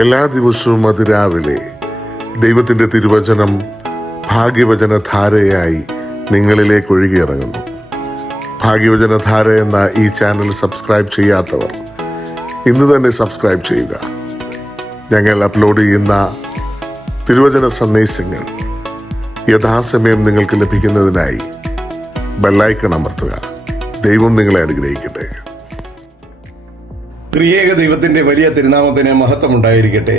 എല്ലാ ദിവസവും അതിരാവിലെ ദൈവത്തിൻ്റെ തിരുവചനം ഭാഗ്യവചനധാരയായി നിങ്ങളിലേക്ക് ഒഴുകിയിറങ്ങുന്നു. ഭാഗ്യവചനധാര എന്ന ഈ ചാനൽ സബ്സ്ക്രൈബ് ചെയ്യാത്തവർ ഇന്ന് തന്നെ സബ്സ്ക്രൈബ് ചെയ്യുക. ഞങ്ങൾ അപ്ലോഡ് ചെയ്യുന്ന തിരുവചന സന്ദേശങ്ങൾ യഥാസമയം നിങ്ങൾക്ക് ലഭിക്കുന്നതിനായി ബെല്ലൈക്കൺ അമർത്തുക. ദൈവം നിങ്ങളെ അനുഗ്രഹിക്കട്ടെ. ത്രിയേക ദൈവത്തിൻ്റെ വലിയ തിരുനാമത്തിന് മഹത്വമുണ്ടായിരിക്കട്ടെ.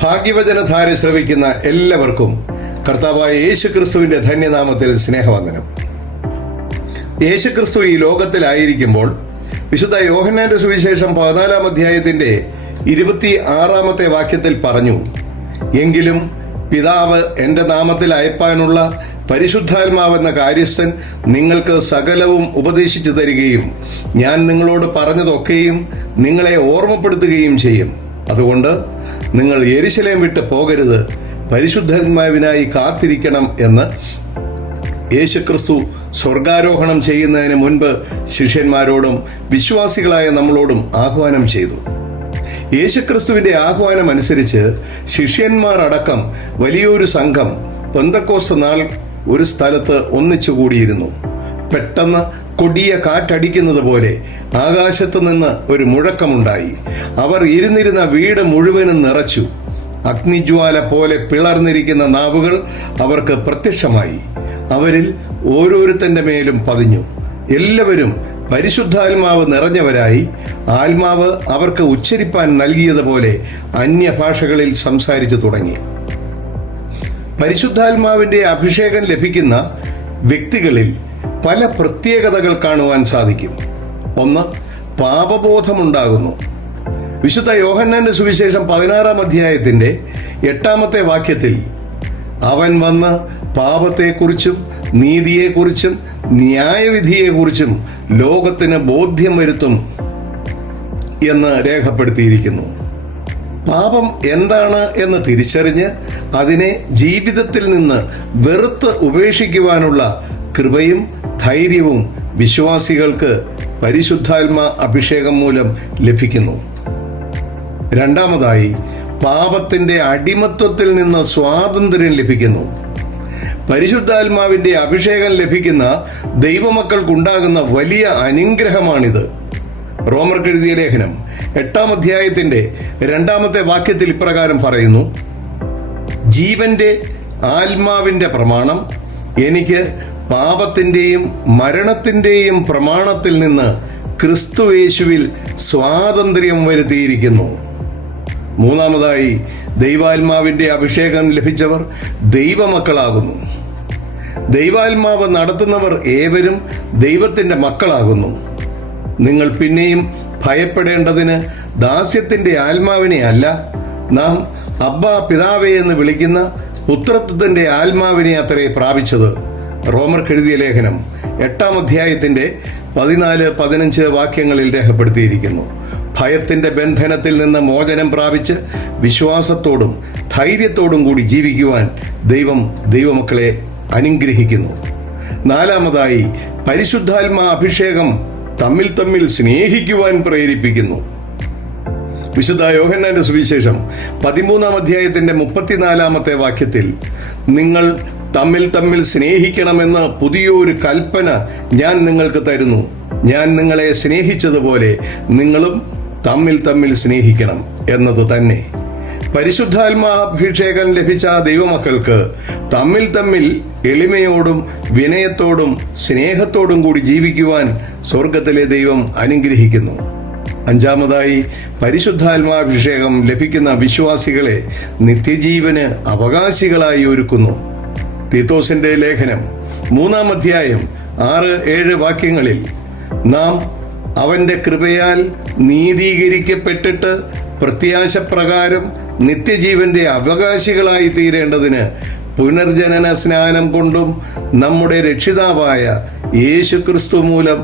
ഭാഗ്യവചനധാര ശ്രവിക്കുന്ന എല്ലാവർക്കും കർത്താവായ യേശുക്രിസ്തുവിൻ്റെ ധന്യനാമത്തിൽ സ്നേഹവന്ദനം. യേശുക്രിസ്തു ഈ ലോകത്തിലായിരിക്കുമ്പോൾ വിശുദ്ധ യോഹന്നാന്റെ സുവിശേഷം 14 അധ്യായത്തിൻ്റെ 26 വാക്യത്തിൽ പറഞ്ഞു, എങ്കിലും പിതാവ് എൻ്റെ നാമത്തിൽ അയപ്പാനുള്ള പരിശുദ്ധാത്മാവെന്ന കാര്യസ്ഥൻ നിങ്ങൾക്ക് സകലവും ഉപദേശിച്ചു തരികയും ഞാൻ നിങ്ങളോട് പറഞ്ഞതൊക്കെയും നിങ്ങളെ ഓർമ്മപ്പെടുത്തുകയും ചെയ്യും. അതുകൊണ്ട് നിങ്ങൾ യെരുശലേം വിട്ട് പോകരുത്, പരിശുദ്ധാത്മാവിനായി കാത്തിരിക്കണം എന്ന് യേശുക്രിസ്തു സ്വർഗാരോഹണം ചെയ്യുന്നതിന് മുൻപ് ശിഷ്യന്മാരോടും വിശ്വാസികളായ നമ്മളോടും ആഹ്വാനം ചെയ്തു. യേശുക്രിസ്തുവിൻ്റെ ആഹ്വാനം അനുസരിച്ച് ശിഷ്യന്മാർ അടക്കം വലിയൊരു സംഘം പെന്തക്കോസ്ത് നാൾ ഒരു സ്ഥലത്ത് ഒന്നിച്ചുകൂടിയിരുന്നു. പെട്ടെന്ന് കൊടിയ കാറ്റടിക്കുന്നത് പോലെ ആകാശത്തു നിന്ന് ഒരു മുഴക്കമുണ്ടായി. അവർ ഇരുന്നിരുന്ന വീട് മുഴുവനും നിറച്ചു. അഗ്നിജ്വാല പോലെ പിളർന്നിരിക്കുന്ന നാവുകൾ അവർക്ക് പ്രത്യക്ഷമായി. അവരിൽ ഓരോരുത്തന്റെ മേലും പതിഞ്ഞു. എല്ലാവരും പരിശുദ്ധാത്മാവ് നിറഞ്ഞവരായി ആത്മാവ് അവർക്ക് ഉച്ചരിപ്പാൻ നൽകിയതുപോലെ അന്യഭാഷകളിൽ സംസാരിച്ചു തുടങ്ങി. പരിശുദ്ധാത്മാവിൻ്റെ അഭിഷേകം ലഭിക്കുന്ന വ്യക്തികളിൽ പല പ്രത്യേകതകൾ കാണുവാൻ സാധിക്കും. ഒന്ന്, പാപബോധമുണ്ടാകുന്നു. വിശുദ്ധ യോഹന്നാന്റെ സുവിശേഷം 16 അധ്യായത്തിൻ്റെ 8 വാക്യത്തിൽ അവൻ വന്ന് പാപത്തെക്കുറിച്ചും നീതിയെക്കുറിച്ചും ന്യായവിധിയെക്കുറിച്ചും ലോകത്തിന് ബോധ്യം വരുത്തും എന്ന് രേഖപ്പെടുത്തിയിരിക്കുന്നു. പാപം എന്താണ് എന്ന് തിരിച്ചറിഞ്ഞ് അതിനെ ജീവിതത്തിൽ നിന്ന് വെറുത്ത് ഉപേക്ഷിക്കുവാനുള്ള കൃപയും ധൈര്യവും വിശ്വാസികൾക്ക് പരിശുദ്ധാത്മാ അഭിഷേകം മൂലം ലഭിക്കുന്നു. രണ്ടാമതായി, പാപത്തിൻ്റെ അടിമത്വത്തിൽ നിന്ന് സ്വാതന്ത്ര്യം ലഭിക്കുന്നു. പരിശുദ്ധാത്മാവിൻ്റെ അഭിഷേകം ലഭിക്കുന്ന ദൈവമക്കൾക്കുണ്ടാകുന്ന വലിയ അനുഗ്രഹമാണിത്. റോമർക്ക് എഴുതിയ ലേഖനം 8 അധ്യായത്തിൻ്റെ 2 വാക്യത്തിൽ ഇപ്രകാരം പറയുന്നു, ജീവന്റെ ആത്മാവിൻ്റെ പ്രമാണം എനിക്ക് പാപത്തിൻ്റെയും മരണത്തിൻ്റെയും പ്രമാണത്തിൽ നിന്ന് ക്രിസ്തുയേശുവിൽ സ്വാതന്ത്ര്യം വരുത്തിയിരിക്കുന്നു. മൂന്നാമതായി, ദൈവാത്മാവിൻ്റെ അഭിഷേകം ലഭിച്ചവർ ദൈവമക്കളാകുന്നു. ദൈവാത്മാവ് നടത്തുന്നവർ ഏവരും ദൈവത്തിൻ്റെ മക്കളാകുന്നു. നിങ്ങൾ പിന്നെയും ഭയപ്പെടേണ്ടതിന് ദാസ്യത്തിൻ്റെ ആത്മാവിനെ അല്ല, നാം അബ്ബാ പിതാവേ എന്ന് വിളിക്കുന്ന പുത്രത്വത്തിൻ്റെ ആത്മാവിനെ അത്രേ പ്രാപിച്ചത്. റോമർക്ക് എഴുതിയ ലേഖനം 8 അധ്യായത്തിൻ്റെ 14-15 വാക്യങ്ങളിൽ രേഖപ്പെടുത്തിയിരിക്കുന്നു. ഭയത്തിൻ്റെ ബന്ധനത്തിൽ നിന്ന് മോചനം പ്രാപിച്ച് വിശ്വാസത്തോടും ധൈര്യത്തോടും കൂടി ജീവിക്കുവാൻ ദൈവമക്കളെ അനുഗ്രഹിക്കുന്നു. നാലാമതായി, പരിശുദ്ധാത്മാ അഭിഷേകം തമ്മിൽ സ്നേഹിക്കുവാൻ പ്രേരിപ്പിക്കുന്നു. വിശുദ്ധ യോഹന്നാന്റെ സുവിശേഷം 13 അധ്യായത്തിൻ്റെ 34 വാക്യത്തിൽ നിങ്ങൾ തമ്മിൽ സ്നേഹിക്കണമെന്ന് പുതിയൊരു കൽപ്പന ഞാൻ നിങ്ങൾക്ക് തരുന്നു. ഞാൻ നിങ്ങളെ സ്നേഹിച്ചതുപോലെ നിങ്ങളും തമ്മിൽ സ്നേഹിക്കണം എന്നത് തന്നെ. പരിശുദ്ധാത്മാഭിഷേകം ലഭിച്ച ദൈവമക്കൾക്ക് തമ്മിൽ എളിമയോടും വിനയത്തോടും സ്നേഹത്തോടും കൂടി ജീവിക്കുവാൻ സ്വർഗത്തിലെ ദൈവം അനുഗ്രഹിക്കുന്നു. അഞ്ചാമതായി, പരിശുദ്ധാത്മാഭിഷേകം ലഭിക്കുന്ന വിശ്വാസികളെ നിത്യജീവന് അവകാശികളായി ഒരുക്കുന്നു. തീത്തോസിന്റെ ലേഖനം 3 അധ്യായം 6-7 വാക്യങ്ങളിൽ നാം അവൻ്റെ കൃപയാൽ നീതീകരിക്കപ്പെട്ടിട്ട് പ്രത്യാശപ്രകാരം നിത്യജീവന്റെ അവകാശികളായി തീരേണ്ടതിന് പുനർജനന സ്നാനം കൊണ്ടും നമ്മുടെ രക്ഷിതാവായ യേശുക്രിസ്തു മൂലം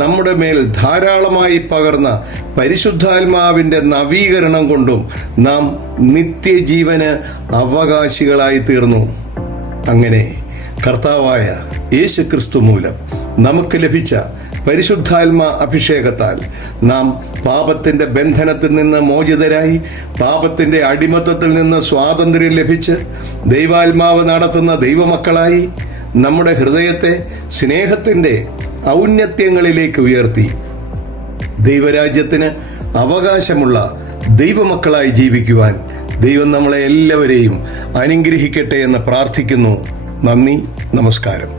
നമ്മുടെ മേൽ ധാരാളമായി പകർന്ന പരിശുദ്ധാത്മാവിൻ്റെ നവീകരണം കൊണ്ടും നാം നിത്യജീവന് അവകാശികളായി തീർന്നു. അങ്ങനെ കർത്താവായ യേശുക്രിസ്തു മൂലം നമുക്ക് ലഭിച്ച പരിശുദ്ധാത്മ അഭിഷേകത്താൽ നാം പാപത്തിൻ്റെ ബന്ധനത്തിൽ നിന്ന് മോചിതരായി, പാപത്തിൻ്റെ അടിമത്തത്തിൽ നിന്ന് സ്വാതന്ത്ര്യം ലഭിച്ച് ദൈവാത്മാവ് നടത്തുന്ന ദൈവമക്കളായി നമ്മുടെ ഹൃദയത്തെ സ്നേഹത്തിൻ്റെ ഔന്നത്യങ്ങളിലേക്ക് ഉയർത്തി ദൈവരാജ്യത്തിന് അവകാശമുള്ള ദൈവമക്കളായി ജീവിക്കുവാൻ ദൈവം നമ്മളെ എല്ലാവരെയും അനുഗ്രഹിക്കട്ടെ എന്ന് പ്രാർത്ഥിക്കുന്നു. നന്ദി, നമസ്കാരം.